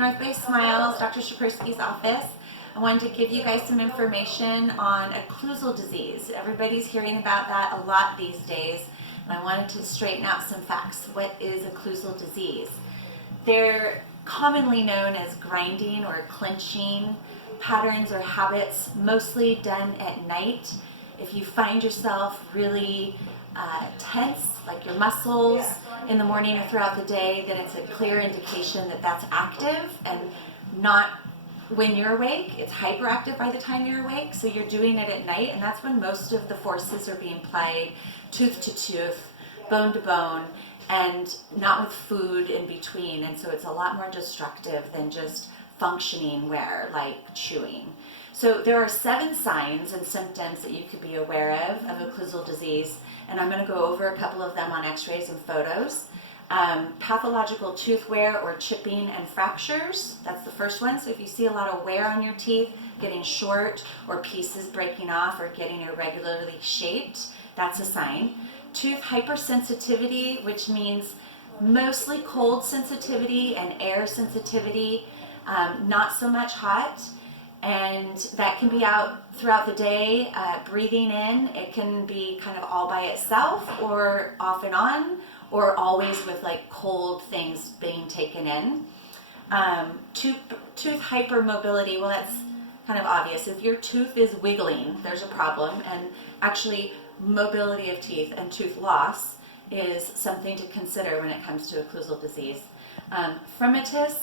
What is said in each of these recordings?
North Bay Smiles, Dr. Shapersky's office. I wanted to give you guys some information on occlusal disease. Everybody's hearing about that a lot these days, and I wanted to straighten out some facts. What is occlusal disease? They're commonly known as grinding or clenching patterns or habits, mostly done at night. If you find yourself really tense, like your muscles in the morning or throughout the day, then it's a clear indication that that's active and not when you're awake. It's hyperactive by the time you're awake, so you're doing it at night, and that's when most of the forces are being applied, tooth to tooth, bone to bone, and not with food in between, and so it's a lot more destructive than just functioning wear like chewing. So there are 7 signs and symptoms that you could be aware of occlusal disease, and I'm going to go over a couple of them on x-rays and photos. Pathological tooth wear or chipping and fractures, that's the first one. So if you see a lot of wear on your teeth, getting short or pieces breaking off or getting irregularly shaped, that's a sign. Tooth hypersensitivity, which means mostly cold sensitivity and air sensitivity, not so much hot. And that can be out throughout the day, breathing in. It can be kind of all by itself or off and on, or always with like cold things being taken in. Tooth hypermobility, well, that's kind of obvious. If your tooth is wiggling, there's a problem. And actually, mobility of teeth and tooth loss is something to consider when it comes to occlusal disease. Fremitus,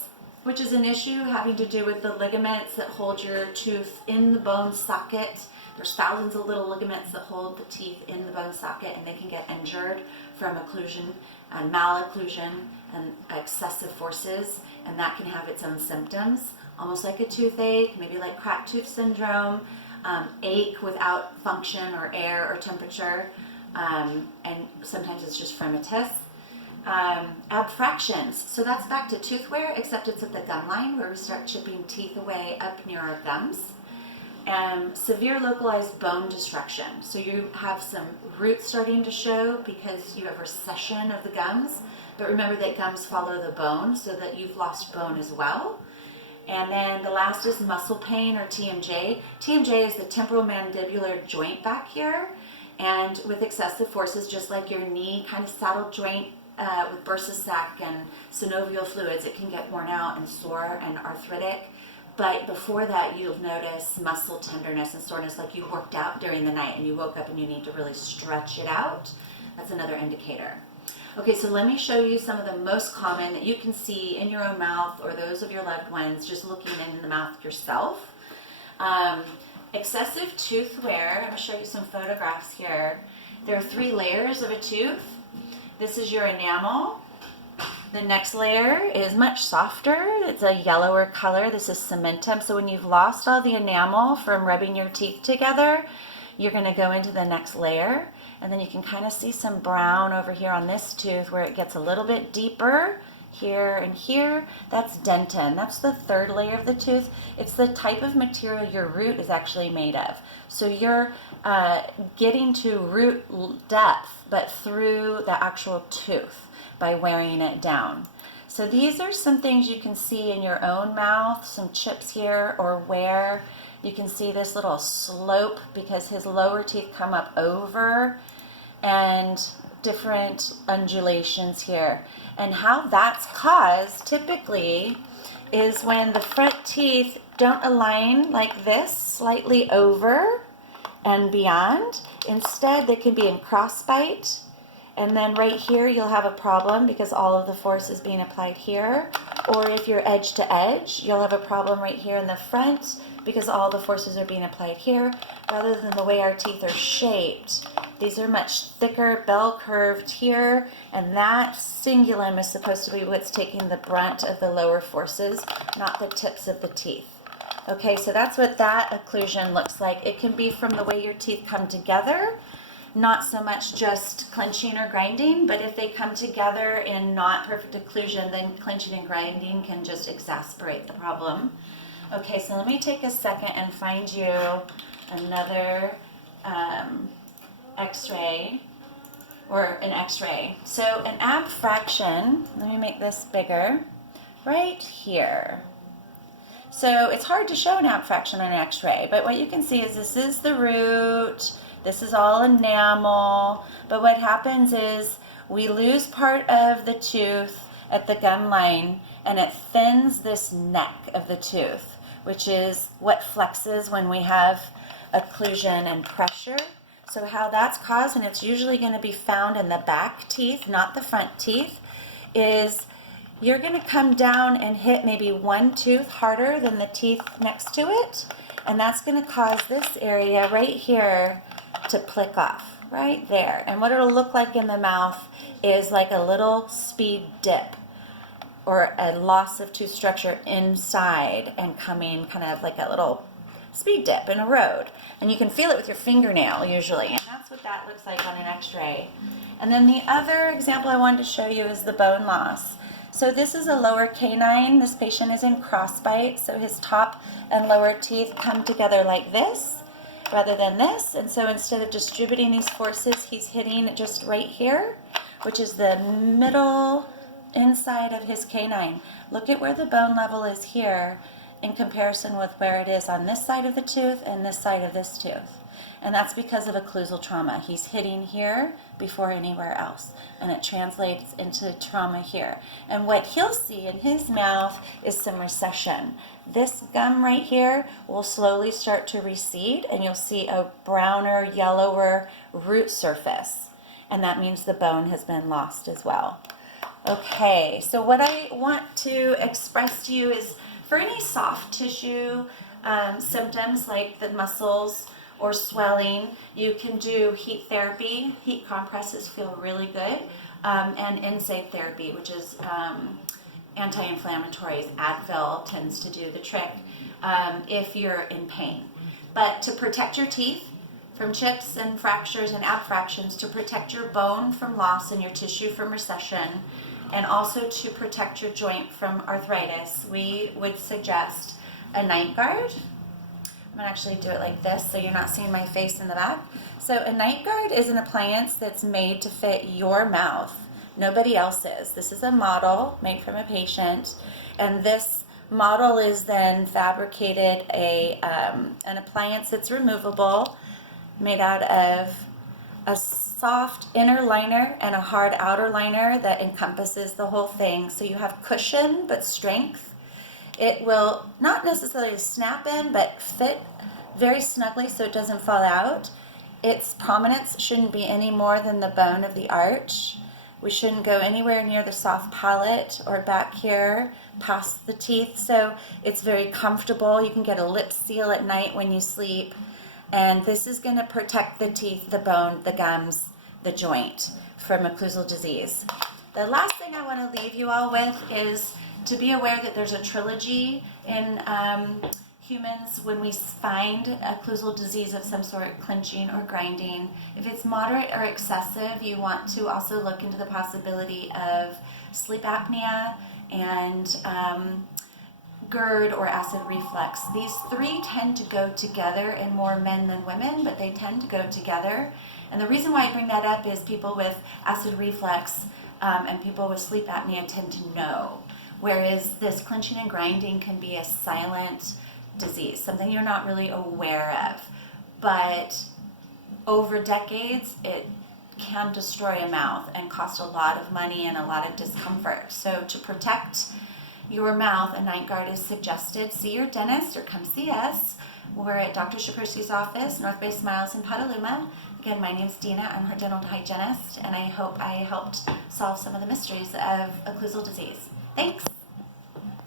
which is an issue having to do with the ligaments that hold your tooth in the bone socket. There's thousands of little ligaments that hold the teeth in the bone socket, and they can get injured from occlusion and malocclusion and excessive forces, and that can have its own symptoms, almost like a toothache, maybe like cracked tooth syndrome, ache without function or air or temperature, and sometimes it's just fremitus. Abfractions, so that's back to tooth wear, except it's at the gum line where we start chipping teeth away up near our gums. Severe localized bone destruction, so you have some roots starting to show because you have recession of the gums, but remember that gums follow the bone, so that you've lost bone as well. And then the last is muscle pain or TMJ. TMJ is the temporomandibular joint back here, and with excessive forces, just like your knee kind of saddle joint, with bursa sac and synovial fluids, it can get worn out and sore and arthritic. But before that, you'll notice muscle tenderness and soreness, like you worked out during the night and you woke up and you need to really stretch it out. That's another indicator. Okay, so let me show you some of the most common that you can see in your own mouth or those of your loved ones, just looking in the mouth yourself. Excessive tooth wear. I'm going to show you some photographs here. There are 3 layers of a tooth. This is your enamel. The next layer is much softer. It's a yellower color. This is cementum. So when you've lost all the enamel from rubbing your teeth together, you're going to go into the next layer. And then you can kind of see some brown over here on this tooth where it gets a little bit deeper here and here. That's dentin. That's the 3rd layer of the tooth. It's the type of material your root is actually made of. So you're getting to root depth, but through the actual tooth by wearing it down. So these are some things you can see in your own mouth, some chips here or wear. You can see this little slope because his lower teeth come up over, and different undulations here. And how that's caused typically is when the front teeth don't align like this, slightly over and beyond. Instead, they can be in crossbite. And then right here, you'll have a problem because all of the force is being applied here. Or if you're edge to edge, you'll have a problem right here in the front because all the forces are being applied here, rather than the way our teeth are shaped. These are much thicker, bell-curved here, and that cingulum is supposed to be what's taking the brunt of the lower forces, not the tips of the teeth. Okay, so that's what that occlusion looks like. It can be from the way your teeth come together, not so much just clenching or grinding, but if they come together in not perfect occlusion, then clenching and grinding can just exacerbate the problem. Okay, so let me take a second and find you another x-ray, or an x-ray. So an abfraction, let me make this bigger. right here. So it's hard to show an abfraction on an x-ray, but what you can see is this is the root, this is all enamel, but what happens is we lose part of the tooth at the gum line, and it thins this neck of the tooth, which is what flexes when we have occlusion and pressure. So how that's caused, and it's usually going to be found in the back teeth, not the front teeth, is you're going to come down and hit maybe one tooth harder than the teeth next to it, and that's going to cause this area right here to plick off, right there. And what it'll look like in the mouth is like a little speed dip or a loss of tooth structure inside and coming kind of like a little speed dip in a road. And you can feel it with your fingernail usually, and that's what that looks like on an x-ray. And then the other example I wanted to show you is the bone loss. So this is a lower canine. This patient is in crossbite, so his top and lower teeth come together like this rather than this. And so instead of distributing these forces, he's hitting just right here, which is the middle inside of his canine. Look at where the bone level is here in comparison with where it is on this side of the tooth and this side of this tooth. And that's because of occlusal trauma. He's hitting here before anywhere else, and it translates into trauma here. And what he'll see in his mouth is some recession. This gum right here will slowly start to recede, and you'll see a browner, yellower root surface, and that means the bone has been lost as well. Okay, so what I want to express to you is for any soft tissue symptoms like the muscles or swelling, you can do heat therapy. Heat compresses feel really good, and NSAID therapy, which is anti-inflammatories. Advil tends to do the trick if you're in pain. But to protect your teeth from chips and fractures and abfractions, to protect your bone from loss and your tissue from recession, and also to protect your joint from arthritis, we would suggest a night guard. I'm gonna actually do it like this so you're not seeing my face in the back. So a night guard is an appliance that's made to fit your mouth, nobody else's. This is a model made from a patient, and this model is then fabricated an appliance that's removable, made out of a soft inner liner and a hard outer liner that encompasses the whole thing. So you have cushion but strength. It will not necessarily snap in, but fit very snugly so it doesn't fall out. Its prominence shouldn't be any more than the bone of the arch. We shouldn't go anywhere near the soft palate or back here past the teeth. So it's very comfortable. You can get a lip seal at night when you sleep. And this is going to protect the teeth, the bone, the gums, the joint from occlusal disease. The last thing I want to leave you all with is to be aware that there's a trilogy in humans when we find occlusal disease of some sort, clenching or grinding. If it's moderate or excessive, you want to also look into the possibility of sleep apnea and GERD or acid reflux. These three tend to go together in more men than women, but they tend to go together. And the reason why I bring that up is people with acid reflux and people with sleep apnea tend to know, whereas this clenching and grinding can be a silent disease, something you're not really aware of. But over decades, it can destroy a mouth and cost a lot of money and a lot of discomfort. So to protect your mouth, a night guard is suggested. See your dentist or come see us. We're at Dr. Shapersky's office, North Bay Smiles in Petaluma. Again, my name's Dina. I'm her dental hygienist, and I hope I helped solve some of the mysteries of occlusal disease. Thanks.